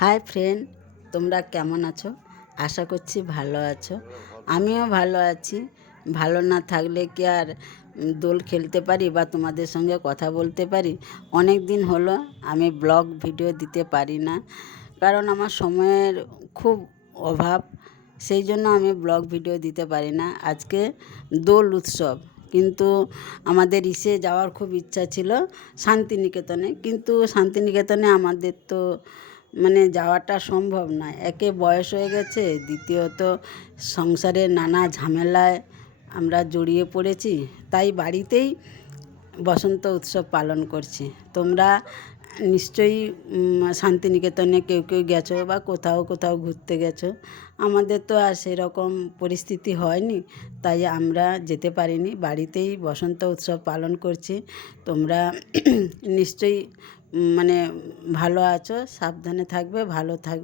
Hi friend, তোমরা কেমন আছো? আশা করছি ভালো আছো। আমিও ভালো আছি। ভালো না থাকলে কি আর দোল খেলতে পারি বা তোমাদের সঙ্গে কথা বলতে পারি? অনেক দিন হলো আমি ব্লগ ভিডিও দিতে পারি না, কারণ আমার সময়ের খুব অভাব। সেই জন্য আমি ব্লগ ভিডিও দিতে পারি না। আজকে দোল উৎসব, কিন্তু আমাদের যাওয়ার খুব ইচ্ছা ছিল শান্তিনিকেতনে, কিন্তু শান্তিনিকেতনে আমাদের তো যাওয়াটা সম্ভব নয়। একে বয়স হয়ে গেছে, দ্বিতীয়ত সংসারের নানা ঝামেলায় আমরা জড়িয়ে পড়েছি, তাই বাড়িতেই বসন্ত উৎসব পালন করছি। তোমরা নিশ্চয়ই শান্তিনিকেতনে কেউ কেউ গেছো বা কোথাও কোথাও ঘুরতে গেছো। আমাদের তো আর সেরকম পরিস্থিতি হয়নি, তাই আমরা যেতে পারিনি। বাড়িতেই বসন্ত উৎসব পালন করছি। তোমরা নিশ্চয়ই ভালো আছো, সাবধানে থাকবে, ভালো থাকবে।